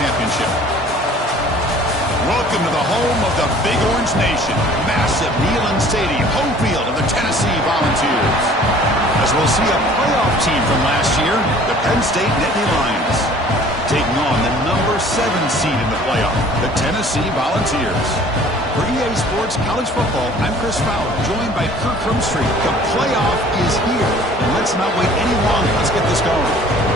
championship. Welcome to the home of the Big Orange Nation. Massive Neyland Stadium, home field of the Tennessee Volunteers. As we'll see a playoff team from last year, the Penn State Nittany Lions, taking on the number 7 seed in the playoff, the Tennessee Volunteers. For EA Sports College Football, I'm Chris Fowler, joined by Kirk Krumstreet. The playoff is here, and let's not wait any longer. Let's get this going.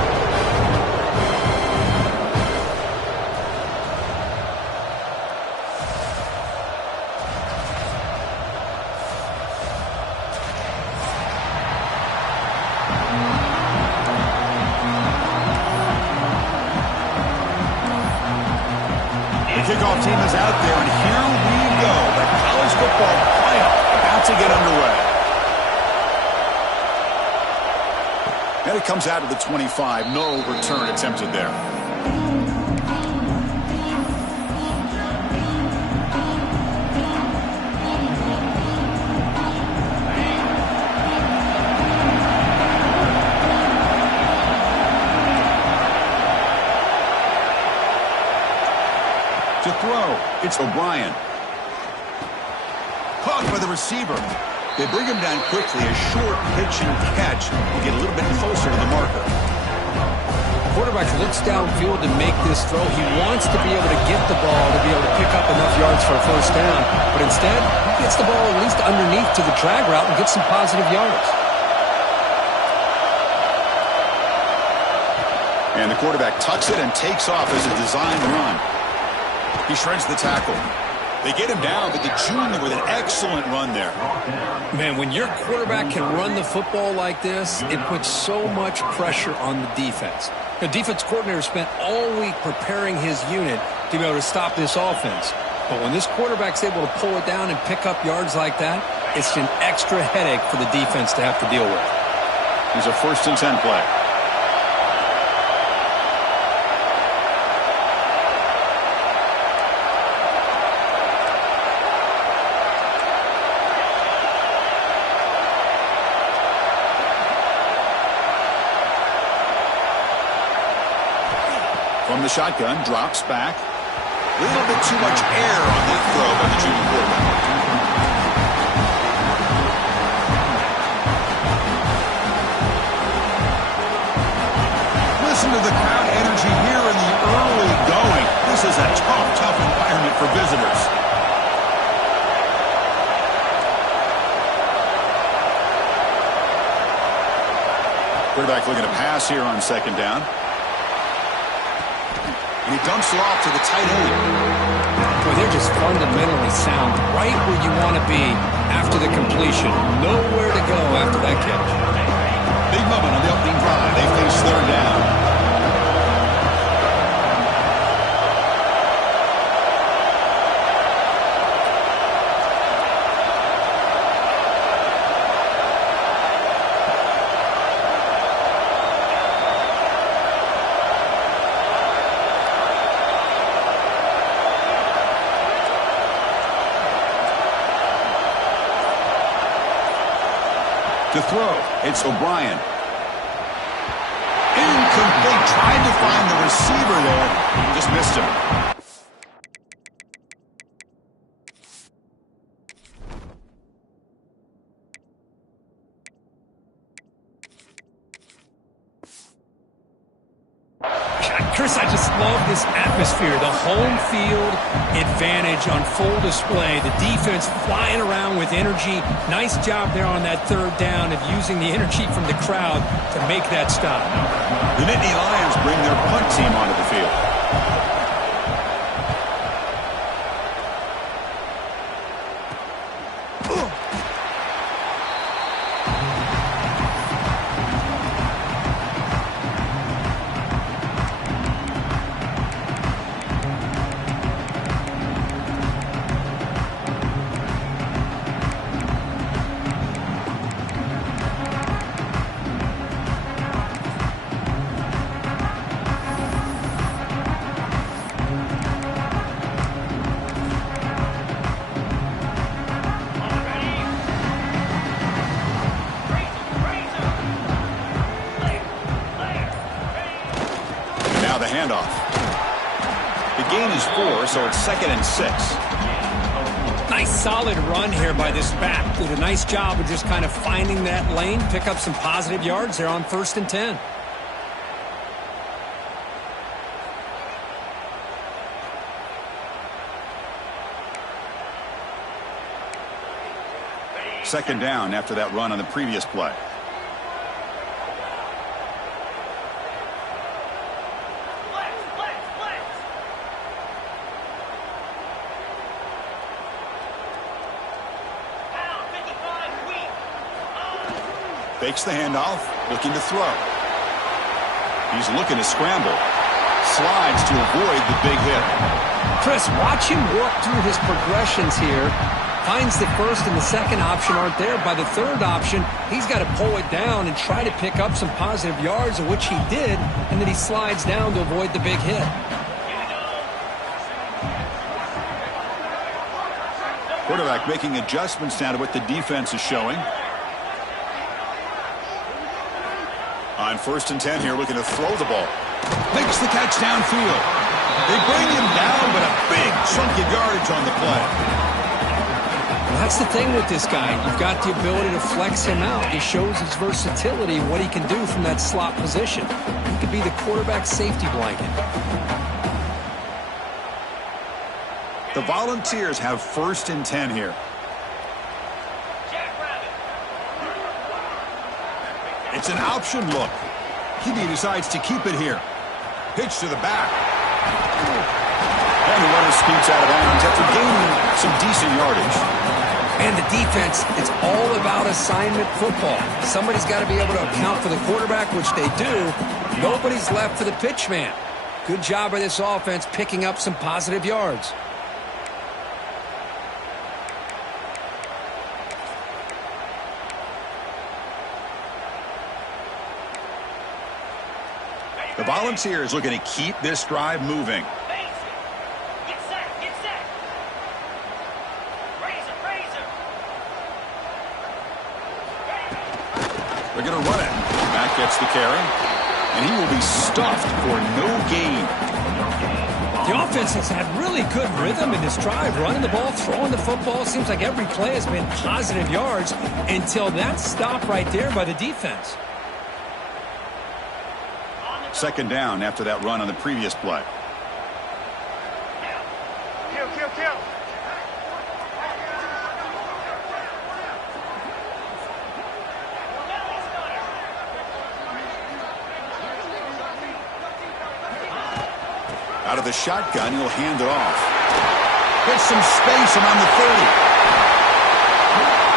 Kickoff team is out there, and here we go. The college football playoff about to get underway. And it comes out of the 25. No return attempted there. To throw, it's O'Brien. Caught by the receiver. They bring him down quickly. A short pitch and catch will get a little bit closer to the marker. Quarterback looks downfield to make this throw. He wants to be able to get the ball to be able to pick up enough yards for a first down. But instead, he gets the ball at least underneath to the drag route and gets some positive yards. And the quarterback tucks it and takes off as a designed run. He shreds the tackle. They get him down, but the junior with an excellent run there. Man, when your quarterback can run the football like this, it puts so much pressure on the defense. The defense coordinator spent all week preparing his unit to be able to stop this offense. But when this quarterback's able to pull it down and pick up yards like that, it's an extra headache for the defense to have to deal with. Here's a 1st and 10 play. From the shotgun, drops back. A little bit too much air on that throw by the junior quarterback. Listen to the crowd energy here in the early going. This is a tough environment for visitors. Quarterback looking to pass here on 2nd down. And he dumps it off to the tight end. Boy, they're just fundamentally sound right where you want to be after the completion. Nowhere to go after that catch. Big moment on the opening drive. They face 3rd down. To throw, it's O'Brien. Incomplete. Tried to find the receiver there. Just missed him. Chris, I just love this atmosphere. The home field advantage on full display. The defense flying around with energy. Nice job there on that 3rd down of using the energy from the crowd to make that stop. The Nittany Lions bring their punt team onto the field. Now the handoff. The gain is 4, so it's 2nd and 6. Nice solid run here by this back. Did a nice job of just kind of finding that lane, pick up some positive yards there on 1st and 10. Second down after that run on the previous play. Fakes the handoff, looking to throw. He's looking to scramble. Slides to avoid the big hit. Chris, watch him work through his progressions here. Finds the first and the second option aren't there. By the third option, he's got to pull it down and try to pick up some positive yards, of which he did, and then he slides down to avoid the big hit. Quarterback making adjustments now to what the defense is showing. On 1st and 10 here, looking to throw the ball. Makes the catch downfield. They bring him down, but a big chunk of yardage on the play. Well, that's the thing with this guy. You've got the ability to flex him out. He shows his versatility, what he can do from that slot position. He could be the quarterback safety blanket. The Volunteers have 1st and 10 here. It's an option look. He decides to keep it here. Pitch to the back. And the runner scoots out of bounds after gaining some decent yardage. And the defense, it's all about assignment football. Somebody's got to be able to account for the quarterback, which they do. Nobody's left for the pitch man. Good job by this offense picking up some positive yards. The Volunteers looking to keep this drive moving. Get set. Razor. They're going to run it. Back gets the carry. And he will be stuffed for no gain. The offense has had really good rhythm in this drive. Running the ball, throwing the football. Seems like every play has been positive yards until that stop right there by the defense. Second down after that run on the previous play. Kill. Out of the shotgun, he'll hand it off. Gets some space around the 30.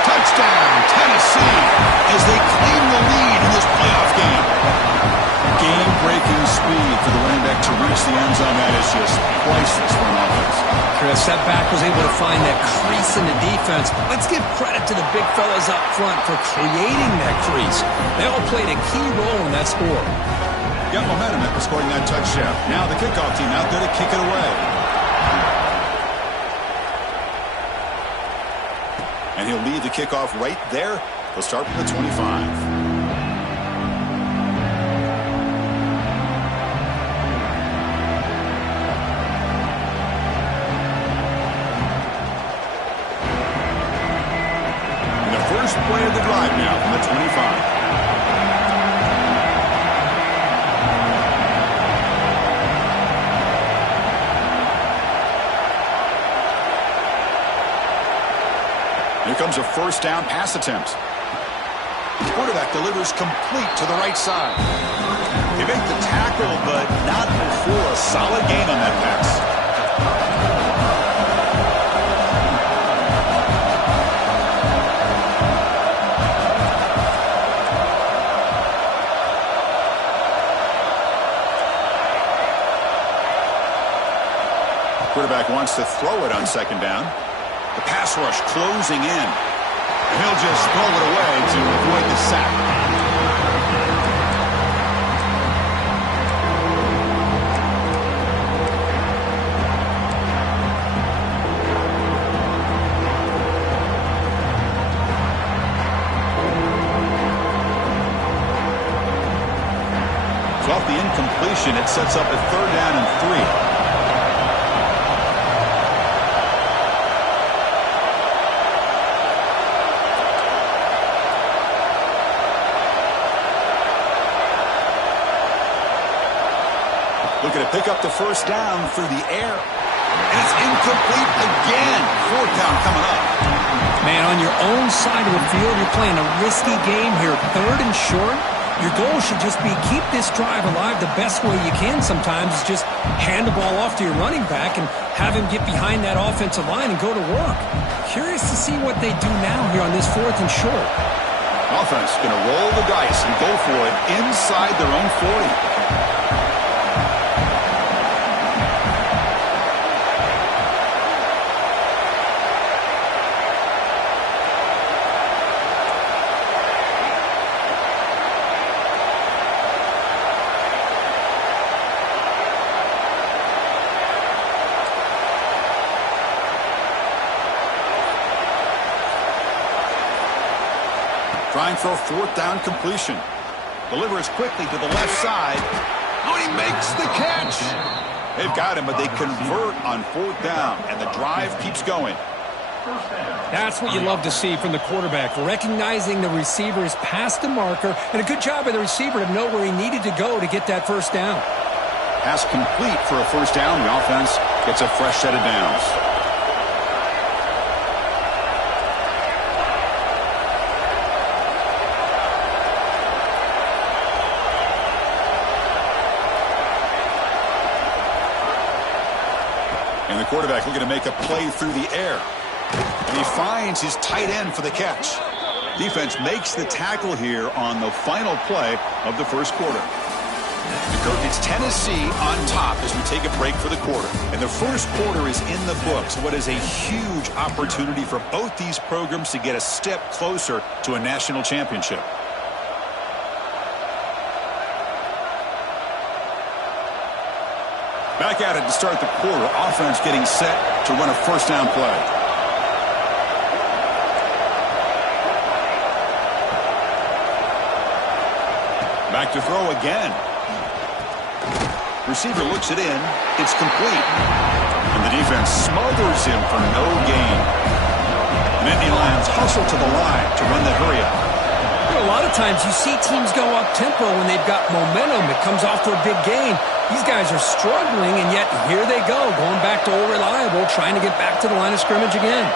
Touchdown, Tennessee, as they claim the lead in this playoff game. Game-breaking speed for the running back to reach the end zone. That is just priceless for an offense. Chris, that back was able to find that crease in the defense. Let's give credit to the big fellas up front for creating that crease. They all played a key role in that score. Got momentum after scoring that touchdown. Now the kickoff team out there to kick it away. And he'll lead the kickoff right there. They'll start from the 25. Play of the drive now from the 25. Here comes a 1st down pass attempt. The quarterback delivers complete to the right side. They make the tackle, but not before a solid gain on that pass. Quarterback wants to throw it on 2nd down. The pass rush closing in. And he'll just throw it away to avoid the sack. So off the incompletion, it sets up a 3rd down and 3. up the first down through the air. And it's incomplete again. Fourth down coming up. Man, on your own side of the field, you're playing a risky game here. Third and short. Your goal should just be keep this drive alive the best way you can sometimes is just hand the ball off to your running back and have him get behind that offensive line and go to work. Curious to see what they do now here on this fourth and short. Offense going to roll the dice and go for it inside their own 40. Trying for a fourth down completion. Delivers quickly to the left side. Oh, he makes the catch. They've got him, but they convert on fourth down, and the drive keeps going. That's what you love to see from the quarterback, recognizing the receiver is past the marker, and a good job by the receiver to know where he needed to go to get that first down. Pass complete for a first down. The offense gets a fresh set of downs. And the quarterback looking to make a play through the air. And he finds his tight end for the catch. Defense makes the tackle here on the final play of the first quarter. Kirk, it's Tennessee on top as we take a break for the quarter. And the first quarter is in the books. What is a huge opportunity for both these programs to get a step closer to a national championship. Back at it to start the quarter. Offense getting set to run a first down play. Back to throw again. Receiver looks it in. It's complete. And the defense smothers him for no gain. The Nittany Lions hustle to the line to run the hurry up. A lot of times you see teams go up-tempo when they've got momentum. It comes off to a big gain. These guys are struggling, and yet here they go, going back to old reliable, trying to get back to the line of scrimmage again.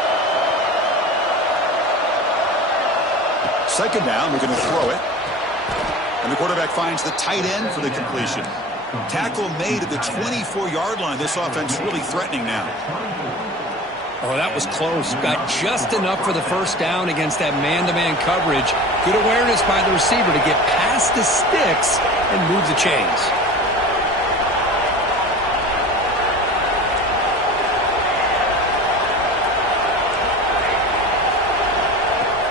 Second down, we're going to throw it. And the quarterback finds the tight end for the completion. Tackle made at the 24-yard line. This offense really threatening now. Oh, that was close. Got just enough for the first down against that man-to-man coverage. Good awareness by the receiver to get past the sticks and move the chains.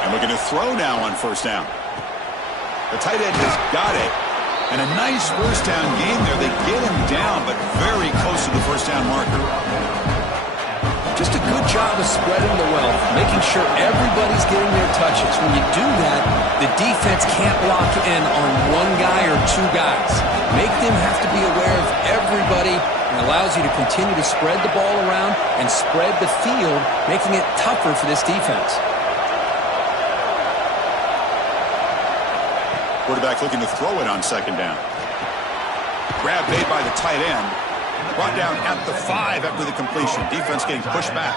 And we're going to throw now on first down. The tight end has got it. And a nice first down game there. They get him down, but very close to the first down marker. Just a good job of spreading the wealth, making sure everybody's getting their touches. When you do that, the defense can't lock in on one guy or two guys. Make them have to be aware of everybody, and allows you to continue to spread the ball around and spread the field, making it tougher for this defense. Quarterback looking to throw it on second down. Grab made by the tight end. Brought down at the 5 after the completion. Defense getting pushed back.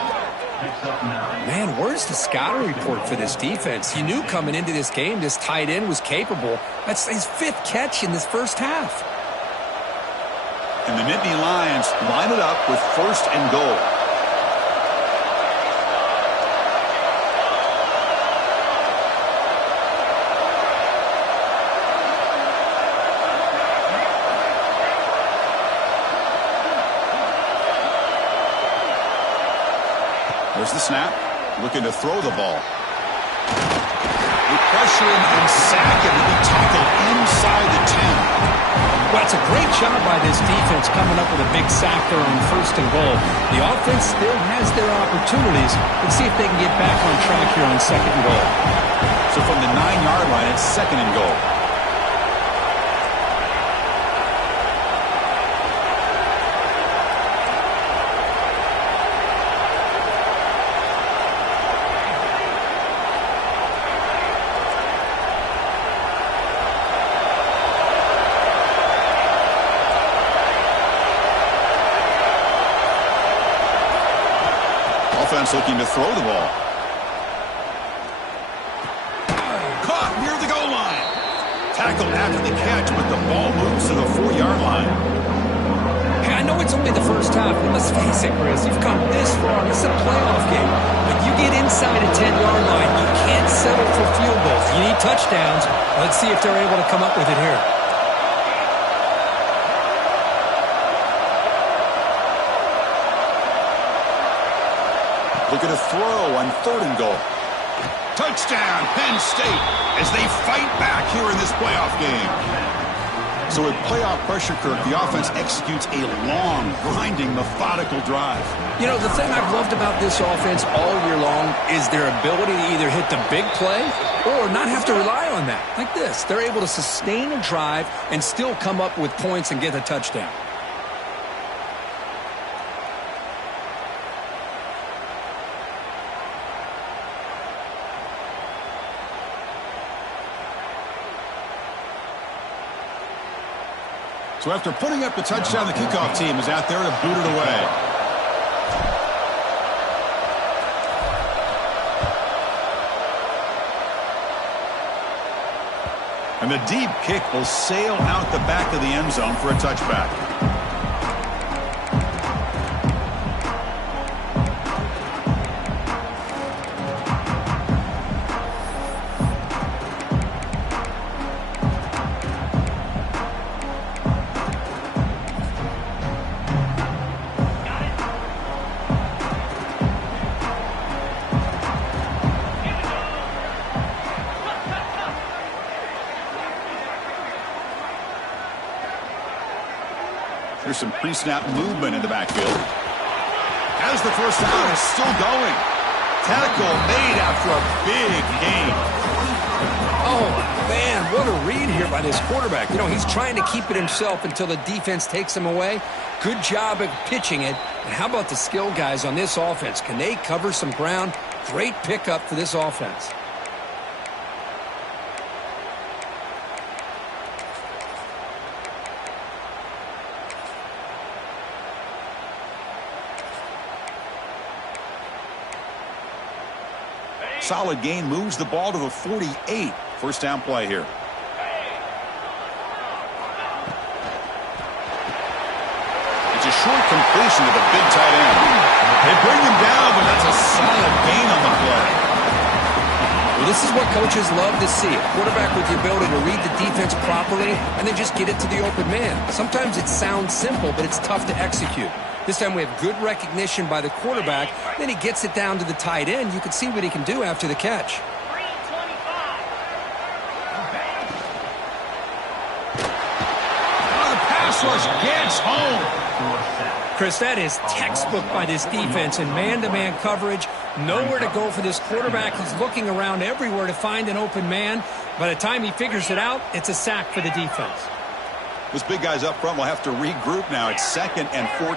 Man, where's the scouting report for this defense? You knew coming into this game this tight end was capable. That's his 5th catch in this first half. And the Nittany Lions line it up with first and goal. There's the snap. Looking to throw the ball. They pressure him and sack him to be tackled inside the 10. Well, it's a great job by this defense coming up with a big sack there on first and goal. The offense still has their opportunities. Let's see if they can get back on track here on second and goal. So from the 9-yard line, it's second and goal. defense looking to throw the ball. Caught near the goal line. Tackled after the catch, but the ball moves to the 4-yard line. Hey, I know it's only the first half, but let's face it, Chris. You've come this far. This is a playoff game. When you get inside a 10-yard line, you can't settle for field goals. You need touchdowns. Let's see if they're able to come up with it here. Look at a throw on 3rd and goal. Touchdown, Penn State, as they fight back here in this playoff game. So with playoff pressure, Kirk, the offense executes a long, grinding, methodical drive. You know, the thing I've loved about this offense all year long is their ability to either hit the big play or not have to rely on that. Like this, they're able to sustain a drive and still come up with points and get a touchdown. So after putting up the touchdown, the kickoff team is out there to boot it away. And the deep kick will sail out the back of the end zone for a touchback. There's some pre-snap movement in the backfield. As the first down is still going. Tackle made after a big gain. Oh, man, what a read here by this quarterback. You know, he's trying to keep it himself until the defense takes him away. Good job at pitching it. And how about the skill guys on this offense? Can they cover some ground? Great pickup for this offense. Solid gain moves the ball to the 48. First down play here. It's a short completion to the big tight end. They bring him down, but that's a solid gain on the play. Well, this is what coaches love to see. A quarterback with the ability to read the defense properly and then just get it to the open man. Sometimes it sounds simple, but it's tough to execute. This time we have good recognition by the quarterback. Then he gets it down to the tight end. You can see what he can do after the catch. Oh, the pass rush gets home. Chris, that is textbook by this defense in man-to-man coverage. Nowhere to go for this quarterback. He's looking around everywhere to find an open man. By the time he figures it out, it's a sack for the defense. Those big guys up front will have to regroup now. It's 2nd and 14.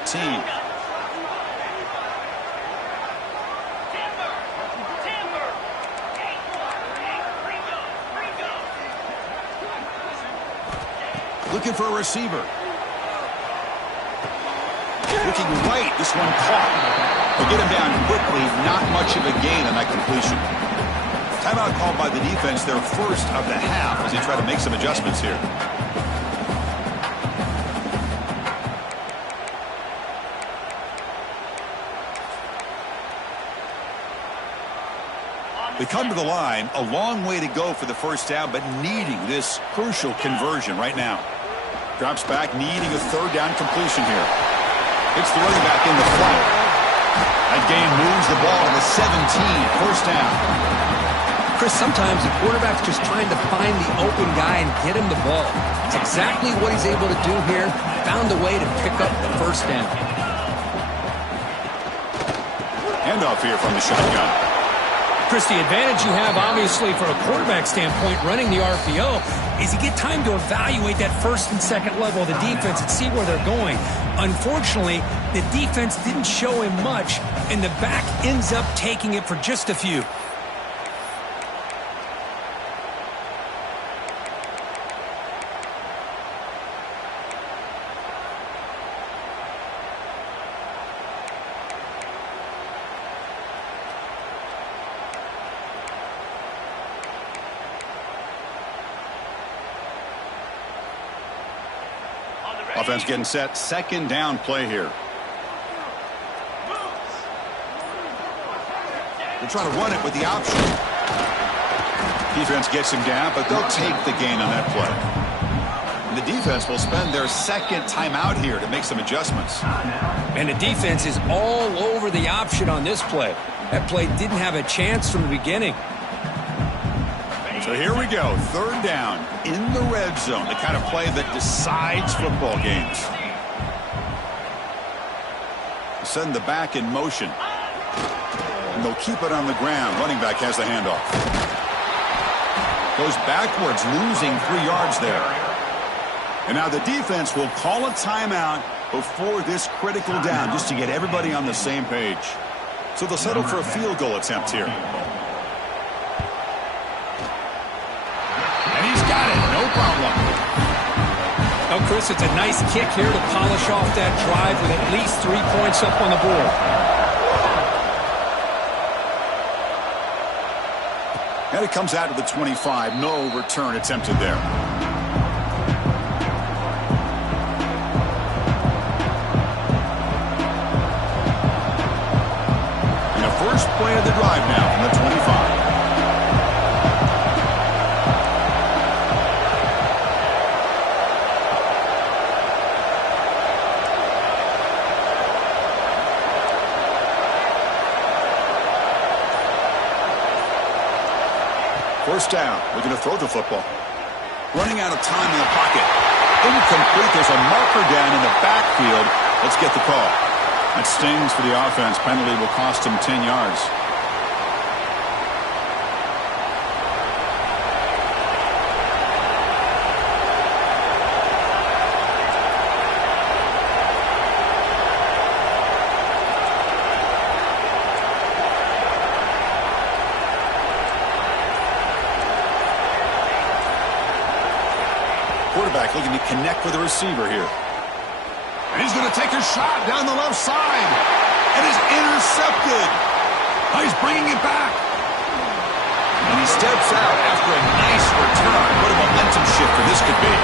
Looking for a receiver. Looking right. This one caught. They'll get him down quickly. Not much of a gain on that completion. Timeout called by the defense, their first of the half, as they try to make some adjustments here. They come to the line, a long way to go for the first down, but needing this crucial conversion right now. Drops back, needing a 3rd down completion here. It's the running back in the flat. That gain moves the ball to the 17, first down. Chris, sometimes the quarterback's just trying to find the open guy and get him the ball. It's exactly what he's able to do here. Found a way to pick up the first down. Handoff here from the shotgun. Chris, the advantage you have, obviously, from a quarterback standpoint, running the RPO, is you get time to evaluate that first and second level of the defense and see where they're going. Unfortunately, the defense didn't show him much, and the back ends up taking it for just a few. Offense getting set. Second down play here. They're trying to run it with the option. Defense gets him down, but they'll take the gain on that play. And the defense will spend their second timeout here to make some adjustments. And the defense is all over the option on this play. That play didn't have a chance from the beginning. So here we go. Third down in the red zone. The kind of play that decides football games. Send the back in motion. And they'll keep it on the ground. Running back has the handoff. Goes backwards, losing 3 yards there. And now the defense will call a timeout before this critical down just to get everybody on the same page. So they'll settle for a field goal attempt here. And he's got it. No problem. Oh, Chris, it's a nice kick here to polish off that drive with at least 3 points up on the board. And it comes out to the 25. No return attempted there. And the first play of the drive now from the 25. First down, looking to throw the football. Running out of time in the pocket. Incomplete. There's a marker down in the backfield. Let's get the call. That stings for the offense. Penalty will cost him 10 yards. Quarterback looking to connect with the receiver here. And he's going to take a shot down the left side. And is intercepted. Oh, he's bringing it back. And he steps out after a nice return. What a momentum shifter this could be.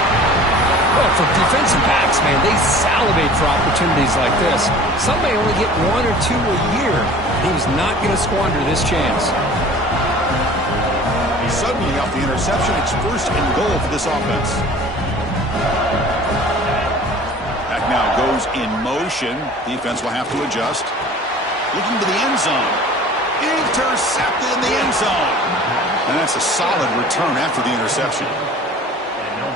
Well, for defensive backs, man, they salivate for opportunities like this. Some may only get 1 or 2 a year. He's not going to squander this chance. He's suddenly off the interception. It's first and goal for this offense. Back now goes in motion. Defense will have to adjust. Looking to the end zone. Intercepted in the end zone. And that's a solid return after the interception.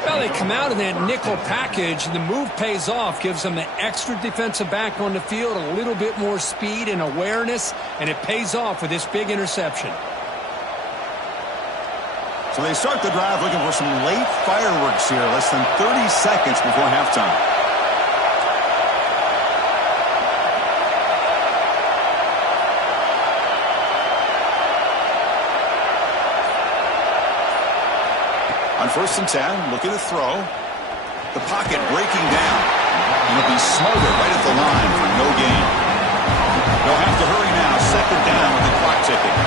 Well, they come out in that nickel package, and the move pays off, gives them an extra defensive back on the field, a little bit more speed and awareness, and it pays off with this big interception. So they start the drive looking for some late fireworks here, less than 30 seconds before halftime. On 1st and 10, looking to throw. The pocket breaking down. And he'll be smothered right at the line for no gain. They'll have to hurry now. 2nd down with the clock ticking.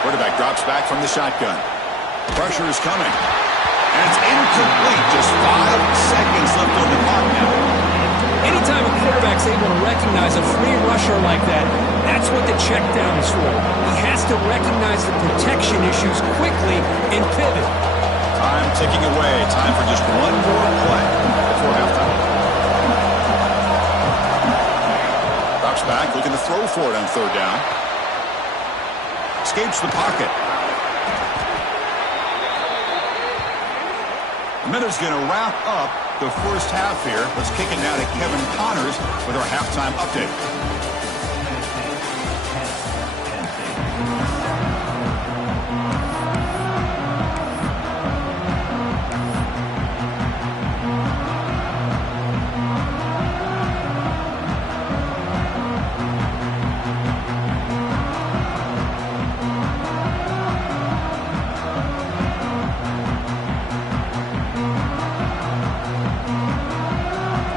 Quarterback drops back from the shotgun. Pressure is coming. And it's incomplete. Just 5 seconds left on the clock now. Anytime a quarterback's able to recognize a free rusher like that, that's what the check down is for. He has to recognize the protection issues quickly and pivot. Time ticking away. Time for just one more play before halftime. Drops back, looking to throw for it on 3rd down. Escapes the pocket. The minute's going to wrap up the first half here. Let's kick it now to Kevin Connors with our halftime update.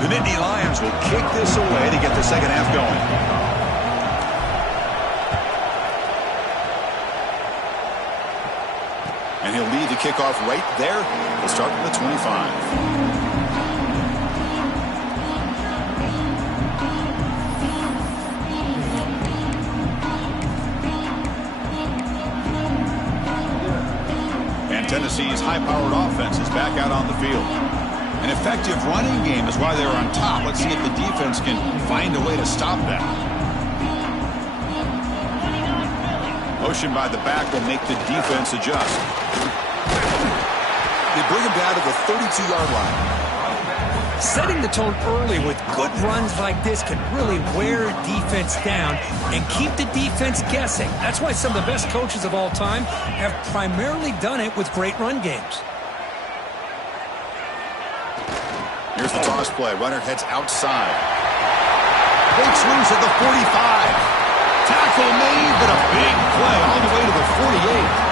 The Nittany Lions will kick this away to get the second half going. And he'll lead the kickoff right there. They'll start from the 25. Tennessee's high-powered offense is back out on the field. An effective running game is why they're on top. Let's see if the defense can find a way to stop that. Motion by the back will make the defense adjust. They bring him down to the 32-yard line. Setting the tone early with good runs like this can really wear a defense down and keep the defense guessing. That's why some of the best coaches of all time have primarily done it with great run games. Here's the toss play. Runner heads outside. Breaks loose at the 45. Tackle made, but a big play all the way to the 48.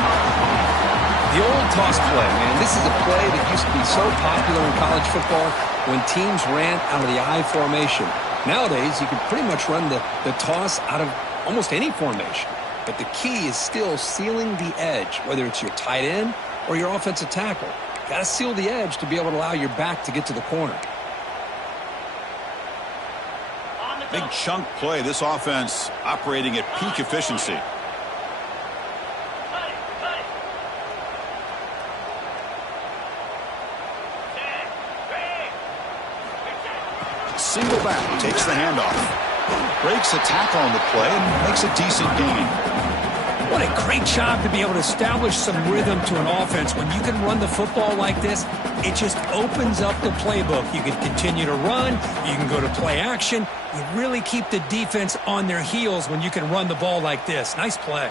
The old toss play, man. This is a play that used to be so popular in college football when teams ran out of the I formation. Nowadays, you can pretty much run the toss out of almost any formation. But the key is still sealing the edge, whether it's your tight end or your offensive tackle. Got to seal the edge to be able to allow your back to get to the corner. Big chunk play. This offense operating at peak efficiency. Single back, takes the handoff. Breaks a tackle on the play and makes a decent gain. What a great job to be able to establish some rhythm to an offense. When you can run the football like this, it just opens up the playbook. You can continue to run. You can go to play action. You really keep the defense on their heels when you can run the ball like this. Nice play.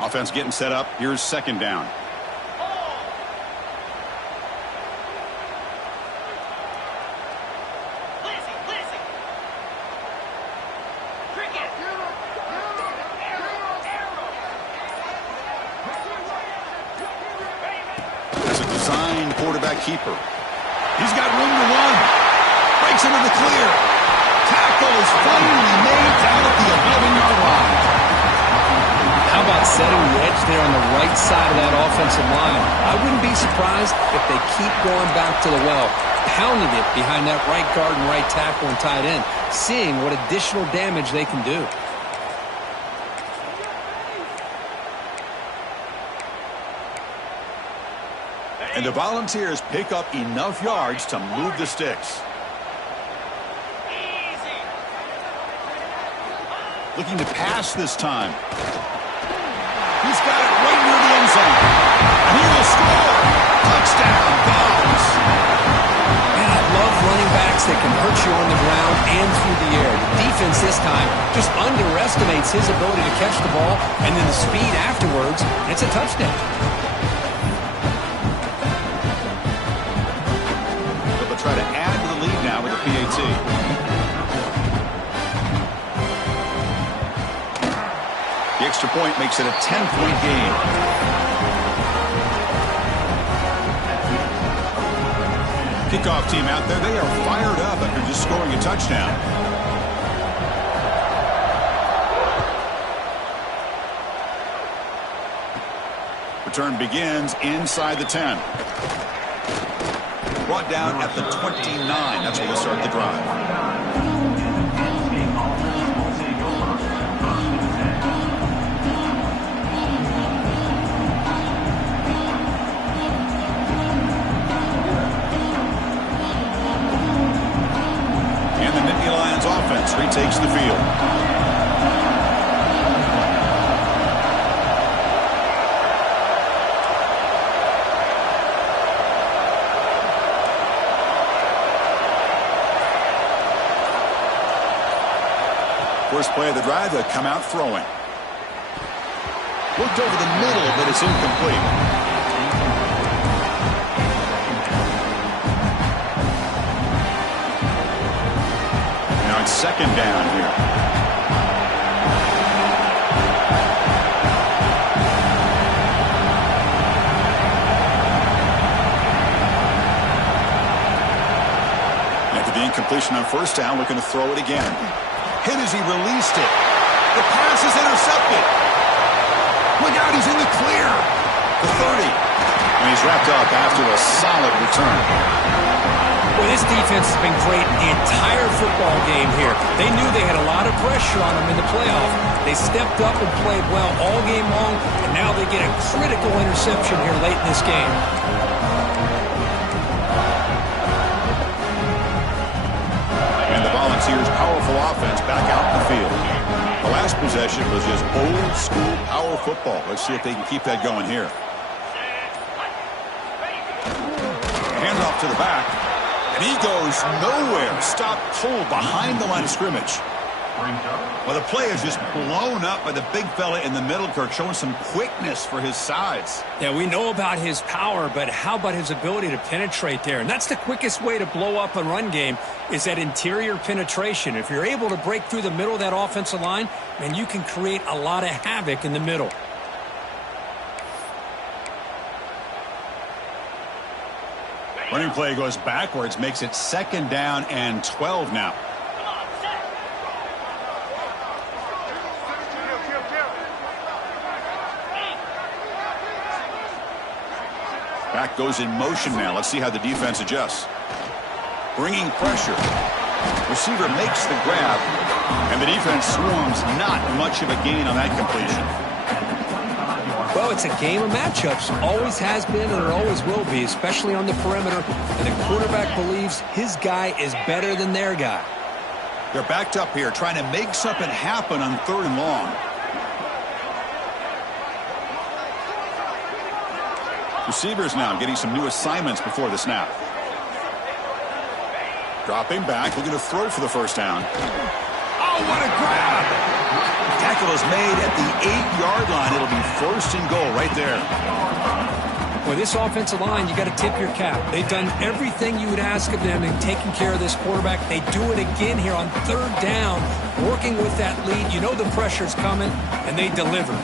Offense getting set up. Here's second down. Quarterback keeper. He's got room to run. Breaks into the clear. Tackle is finally made down at the 11-yard line. How about setting the edge there on the right side of that offensive line? I wouldn't be surprised if they keep going back to the well, pounding it behind that right guard and right tackle and tight end, seeing what additional damage they can do. And the Volunteers pick up enough yards to move the sticks. Easy. Looking to pass this time. He's got it right near the end zone. And he will score. Touchdown, Vols. Man, I love running backs that can hurt you on the ground and through the air. The defense this time just underestimates his ability to catch the ball, and then the speed afterwards, and it's a touchdown. Try to add to the lead now with the PAT. The extra point makes it a 10-point game. Kickoff team out there, they are fired up after just scoring a touchdown. Return begins inside the 10. Brought down at the 29. That's where they start the drive. And the Nittany Lions offense retakes the field. First play of the drive, they'll come out throwing. Looked over the middle, but it's incomplete. Now it's second down here. After the incompletion on first down, looking to throw it again. Hit as he released it. The pass is intercepted. look out, he's in the clear. The 30. And he's wrapped up after a solid return. Well, this defense has been great the entire football game here. They knew they had a lot of pressure on them in the playoff. They stepped up and played well all game long, and now they get a critical interception here late in this game. And the Volunteers' powerful offense back out in the field. The last possession was just old-school power football. Let's see if they can keep that going here. Handoff to the back. And he goes nowhere. Stop cold behind the line of scrimmage. Well, the play is just blown up by the big fella in the middle, Kirk, showing some quickness for his size. Yeah, we know about his power, but how about his ability to penetrate there? And that's the quickest way to blow up a run game is that interior penetration. If you're able to break through the middle of that offensive line, then you can create a lot of havoc in the middle. Running play goes backwards, makes it 2nd down and 12 now. Come on, set. Back goes in motion now. Let's see how the defense adjusts. Bringing pressure. Receiver makes the grab, and the defense swarms. Not much of a gain on that completion. Well, it's a game of matchups. Always has been and it always will be, especially on the perimeter. And the quarterback believes his guy is better than their guy. They're backed up here, trying to make something happen on 3rd and long. Receivers now getting some new assignments before the snap. Dropping back, looking to throw for the 1st down. Oh, what a grab! Tackle is made at the 8-yard line. It'll be 1st and goal right there. Well, this offensive line, you got to tip your cap. They've done everything you would ask of them in taking care of this quarterback. They do it again here on 3rd down, working with that lead. You know the pressure's coming, and they deliver.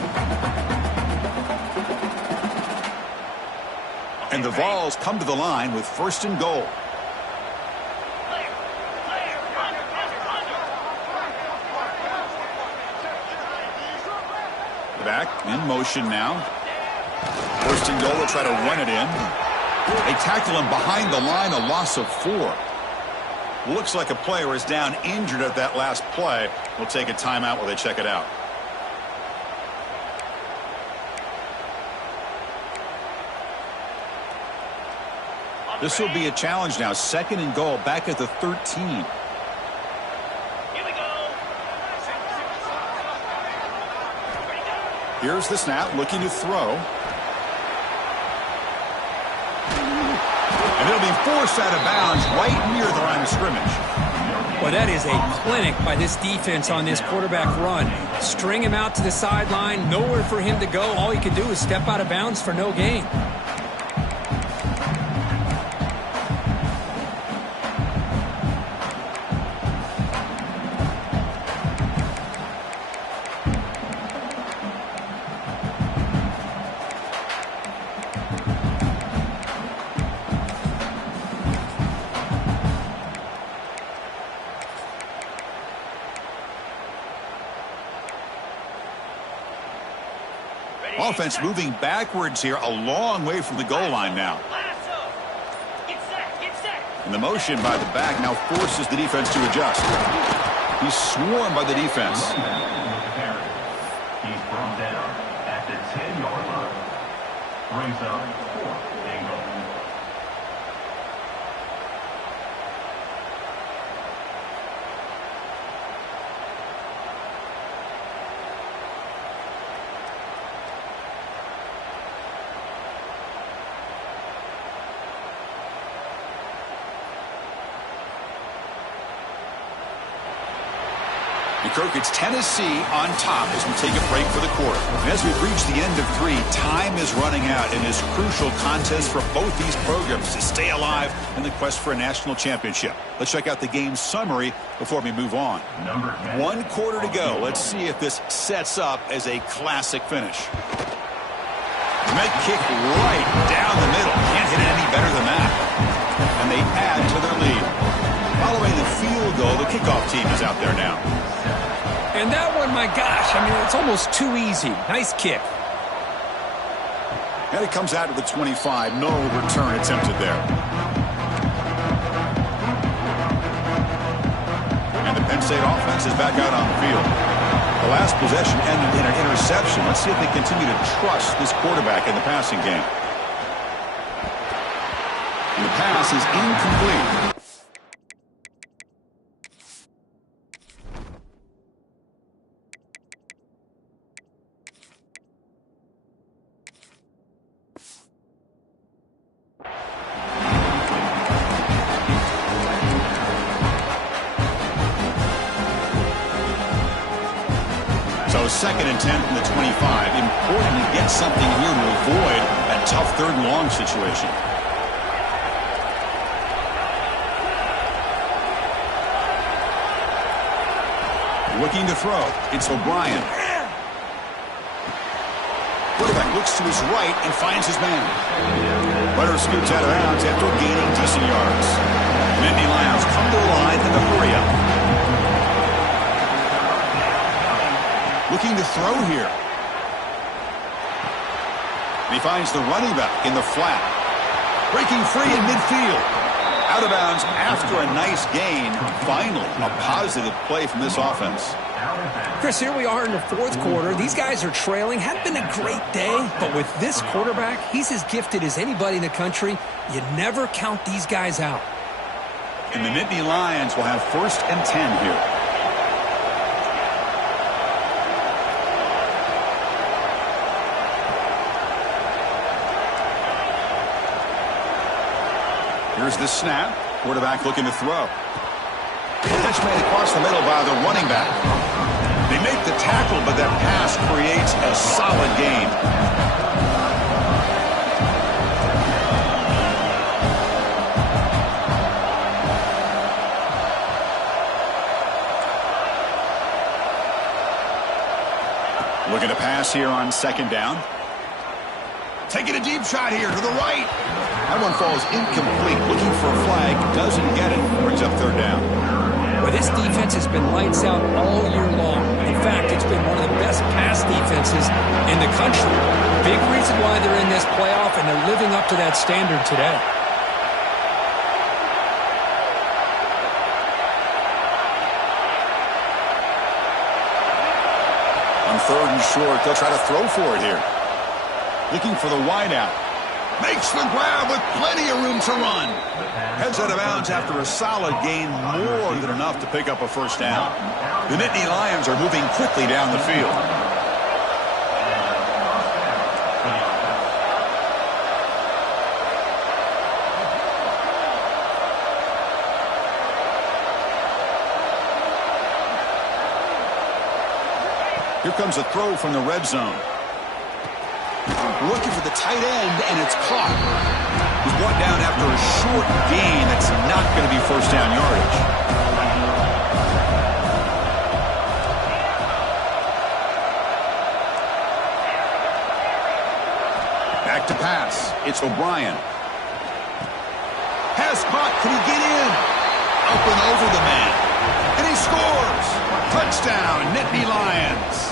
And the Vols come to the line with 1st and goal. Back in motion now. 1st and goal. They'll try to run it in. They tackle him behind the line, a loss of 4. Looks like a player is down injured at that last play. We'll take a timeout while they check it out. This will be a challenge now. 2nd and goal back at the 13. Here's the snap, looking to throw. And it'll be forced out of bounds right near the line of scrimmage. Well, that is a clinic by this defense on this quarterback run. String him out to the sideline, nowhere for him to go. All he can do is step out of bounds for no gain. Offense moving backwards here, a long way from the goal line now. And the motion by the back now forces the defense to adjust. He's swarmed by the defense. He's brought down at the 10-yard line. Brings up 4th and goal. Kirk, it's Tennessee on top as we take a break for the quarter. And as we've reached the end of 3, time is running out in this crucial contest for both these programs to stay alive in the quest for a national championship. Let's check out the game summary before we move on. 1 quarter to go. Let's see if this sets up as a classic finish. Med kick right down the middle. Can't hit it any better than that. And they add to their lead. Following the field goal, the kickoff team is out there now. And that one, my gosh, I mean, it's almost too easy. Nice kick. And it comes out to the 25. No return attempted there. And the Penn State offense is back out on the field. The last possession ended in an interception. Let's see if they continue to trust this quarterback in the passing game. And the pass is incomplete. So 2nd and 10 from the 25. Important to get something here to avoid a tough 3rd and long situation. Looking to throw. It's O'Brien. Quarterback looks to his right and finds his man. Runner scoots out of bounds after gaining decent yards. Nittany Lions come to the line in the hurry up. Looking to throw here. And he finds the running back in the flat. Breaking free in midfield. Out of bounds after a nice gain. Finally, a positive play from this offense. Chris, here we are in the 4th quarter. These guys are trailing. Hadn't been a great day, but with this quarterback, he's as gifted as anybody in the country. You never count these guys out. And the Nittany Lions will have 1st and 10 here. Here's the snap. Quarterback looking to throw. Catch made across the middle by the running back. They make the tackle, but that pass creates a solid gain. Looking to pass here on 2nd down. Taking a deep shot here to the right. That one falls incomplete. Looking for a flag. Doesn't get it. Brings up 3rd down. Well, this defense has been lights out all year long. In fact, it's been one of the best pass defenses in the country. Big reason why they're in this playoff, and they're living up to that standard today. On 3rd and short, they'll try to throw for it here. Looking for the wideout. Makes the grab with plenty of room to run. Heads out of bounds after a solid gain, more than enough to pick up a 1st down. The Nittany Lions are moving quickly down the field. Here comes a throw from the red zone. Looking for the tight end, and it's caught. He's brought down after a short gain. That's not going to be 1st down yardage. Back to pass. It's O'Brien. Pass caught. Can he get in? Up and over the man. And he scores. Touchdown, Nittany Lions.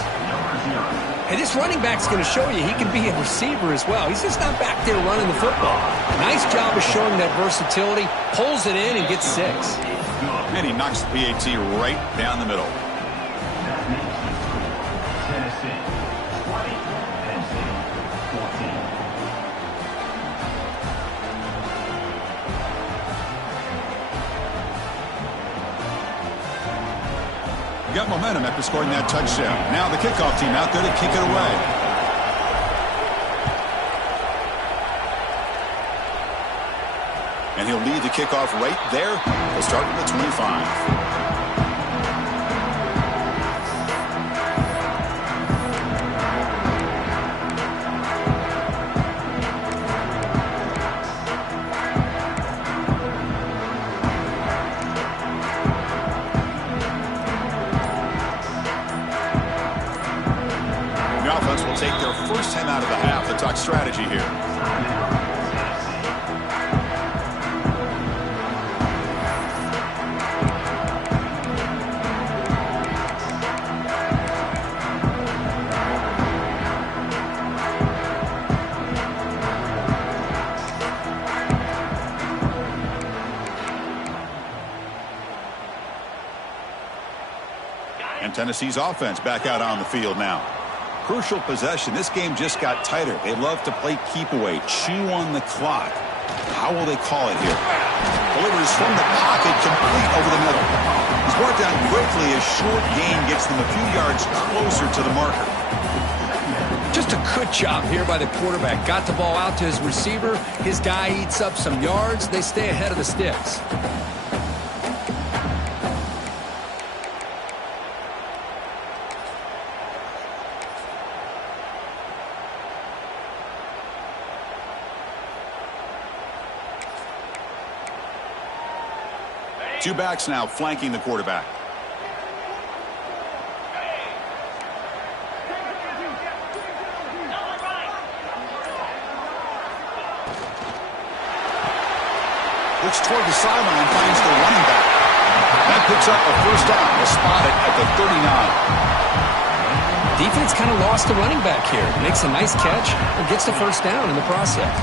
And this running back's going to show you he can be a receiver as well. He's just not back there running the football. Nice job of showing that versatility. Pulls it in and gets 6. And he knocks the PAT right down the middle. Tennessee 20, Penn State 14. Got momentum after scoring that touchdown. Now the kickoff team out there to kick it away. And he'll lead the kickoff right there. He'll start at the 25. Will take their first time out of the half. The talk strategy here. And Tennessee's offense back out on the field now. Crucial possession. This game just got tighter. They love to play keep away, chew on the clock. How will they call it here? Delivers from the pocket, complete over the middle. He's brought down quickly as short gain gets them a few yards closer to the marker. Just a good job here by the quarterback. Got the ball out to his receiver. His guy eats up some yards. They stay ahead of the sticks. Two backs now flanking the quarterback. Looks toward the sideline, finds the running back. That picks up a first down. They'll spot it at the 39. Defense kind of lost the running back here. Makes a nice catch and gets the first down in the process.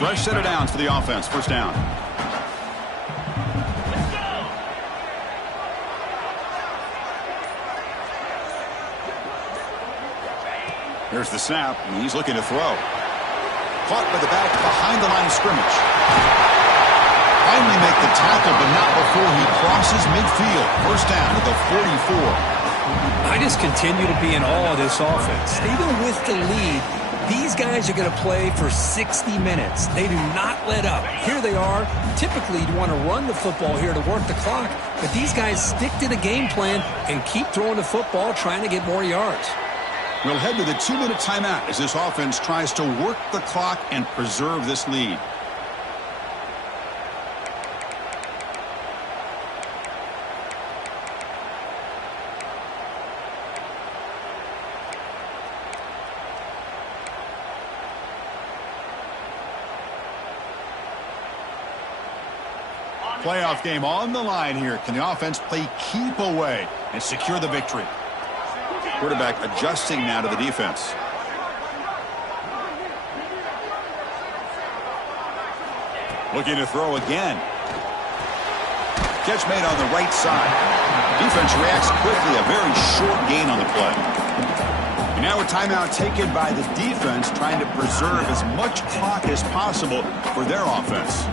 Fresh set of downs for the offense. First down. Here's the snap, and he's looking to throw. Caught by the back behind the line of scrimmage. Finally make the tackle, but not before he crosses midfield. First down at the 44. I just continue to be in awe of this offense. Even with the lead, these guys are going to play for 60 minutes. They do not let up. Here they are. Typically, you'd want to run the football here to work the clock, but these guys stick to the game plan and keep throwing the football, trying to get more yards. We'll head to the 2-minute timeout as this offense tries to work the clock and preserve this lead. Playoff game on the line here. Can the offense play keep away and secure the victory? Quarterback adjusting now to the defense. Looking to throw again. Catch made on the right side. Defense reacts quickly. A very short gain on the play. And now a timeout taken by the defense, trying to preserve as much clock as possible for their offense.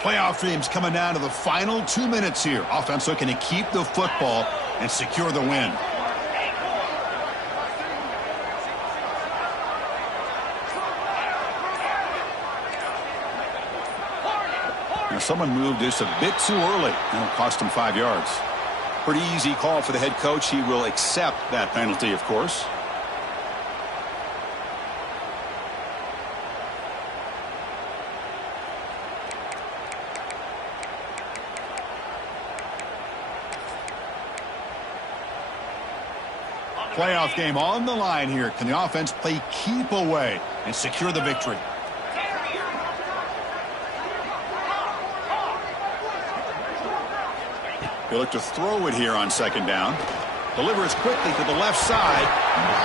Playoff teams coming down to the final 2 minutes here. Offense looking to keep the football and secure the win. Now someone moved just a bit too early. That'll cost him 5 yards. Pretty easy call for the head coach. He will accept that penalty, of course. Playoff game on the line here. Can the offense play keep away and secure the victory? They look to throw it here on second down. Delivers quickly to the left side.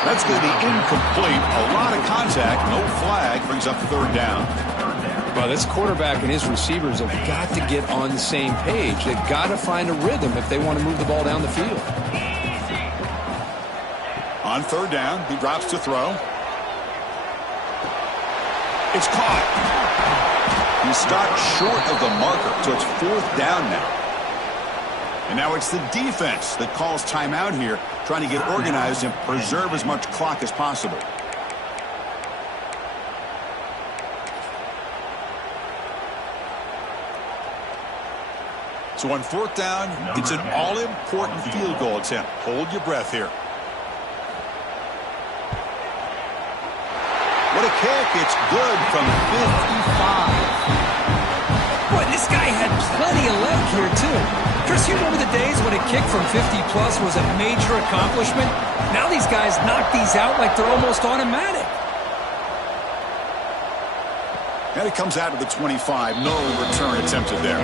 That's going to be incomplete. A lot of contact. No flag. Brings up third down. Well, this quarterback and his receivers have got to get on the same page. They've got to find a rhythm if they want to move the ball down the field. On third down, he drops to throw. It's caught. He stopped short of the marker, so it's fourth down now. And now it's the defense that calls timeout here, trying to get organized and preserve as much clock as possible. So on fourth down, it's an all-important field goal attempt. Hold your breath here. What a kick. It's good from 55. Boy, this guy had plenty of leg here, too. Chris, you remember the days when a kick from 50-plus was a major accomplishment? Now these guys knock these out like they're almost automatic. And it comes out to the 25. No return attempted there.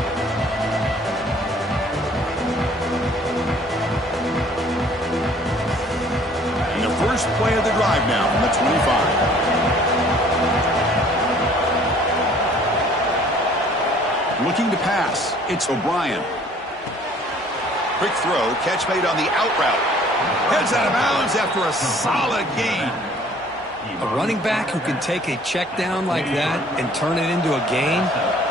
And the first play of the drive now from the 25. Looking to pass. It's O'Brien. Quick throw. Catch made on the out route. Heads out of bounds after a solid gain. A running back who can take a check down like that and turn it into a gain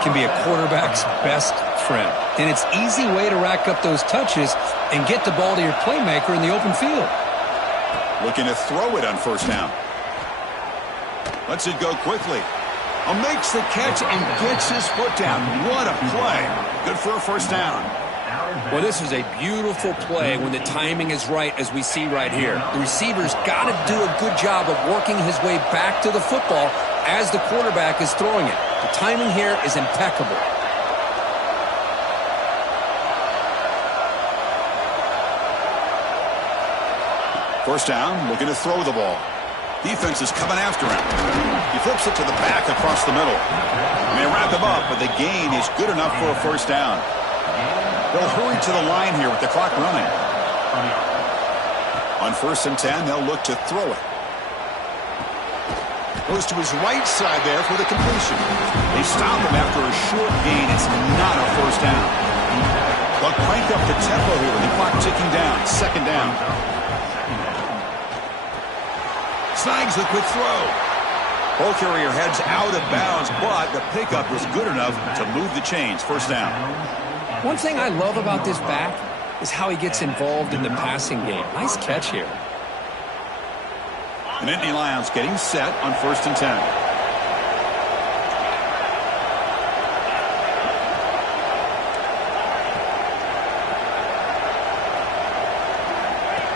can be a quarterback's best friend. And it's an easy way to rack up those touches and get the ball to your playmaker in the open field. Looking to throw it on first down. Lets it go quickly. Makes the catch and gets his foot down. What a play. Good for a first down. Well, this is a beautiful play when the timing is right, as we see right here. The receiver's got to do a good job of working his way back to the football as the quarterback is throwing it. The timing here is impeccable. First down, looking to throw the ball. Defense is coming after him. He flips it to the back across the middle. They wrap him up, but the gain is good enough for a first down. They'll hurry to the line here with the clock running. On 1st and 10, they'll look to throw it. Goes to his right side there for the completion. They stop him after a short gain. It's not a first down. They'll crank up the tempo here with the clock ticking down. 2nd down. Snags the quick throw. Ball carrier heads out of bounds, but the pickup was good enough to move the chains. First down. One thing I love about this back is how he gets involved in the passing game. Nice catch here. And Nittany Lions getting set on 1st and 10.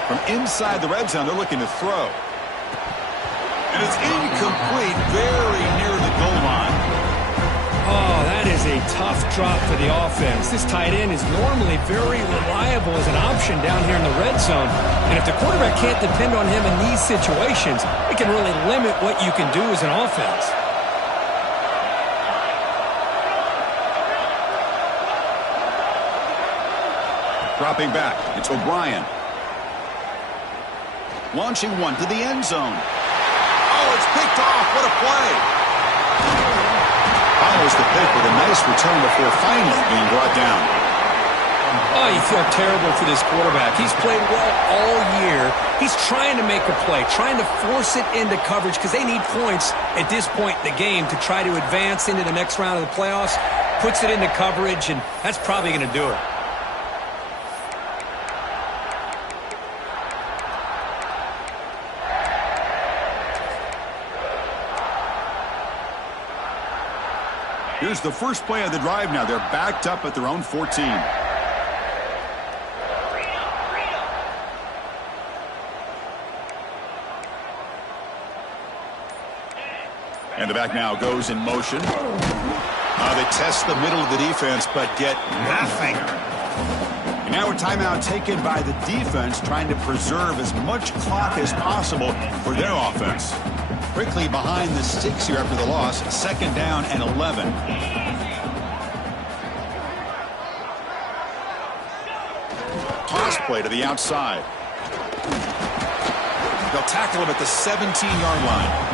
From inside the red zone, they're looking to throw. And it's incomplete, very near the goal line. Oh, that is a tough drop for the offense. This tight end is normally very reliable as an option down here in the red zone. And if the quarterback can't depend on him in these situations, it can really limit what you can do as an offense. Dropping back, it's O'Brien. Launching one to the end zone. Oh, it's picked off. What a play. Follows the pick with a nice return before finally being brought down. Oh, you feel terrible for this quarterback. He's played well all year. He's trying to make a play, trying to force it into coverage because they need points at this point in the game to try to advance into the next round of the playoffs. Puts it into coverage, and that's probably going to do it. Here's the first play of the drive now. They're backed up at their own 14. And the back now goes in motion. They test the middle of the defense, but get nothing. And now a timeout taken by the defense, trying to preserve as much clock as possible for their offense. Quickly behind the sticks here after the loss. 2nd down and 11. Toss play to the outside. They'll tackle him at the 17-yard line.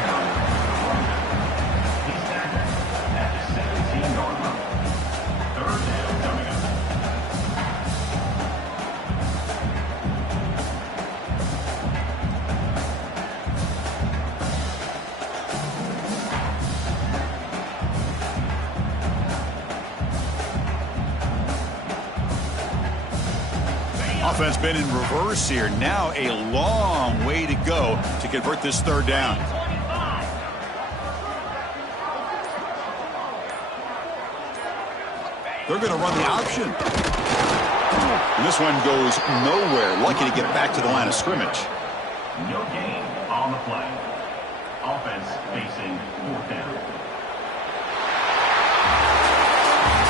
Offense been in reverse here. Now a long way to go to convert this 3rd down. They're going to run the option. And this one goes nowhere. Lucky to get back to the line of scrimmage. No gain on the play. Offense facing 4th down.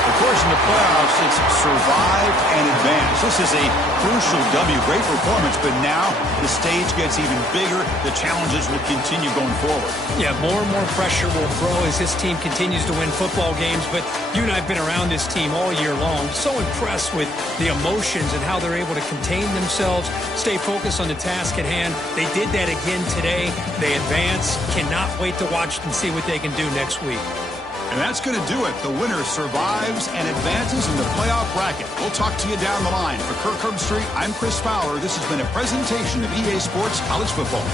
Of course, in the playoffs, it's survive and advance. This is a crucial W. Great performance, but now the stage gets even bigger. The challenges will continue going forward. Yeah, more and more pressure will grow as this team continues to win football games, but you and I have been around this team all year long. So impressed with the emotions and how they're able to contain themselves, stay focused on the task at hand. They did that again today. They advance. Cannot wait to watch and see what they can do next week. And that's going to do it. The winner survives and advances in the playoff bracket. We'll talk to you down the line. For Kirk Herbstreit, I'm Chris Fowler. This has been a presentation of EA Sports College Football.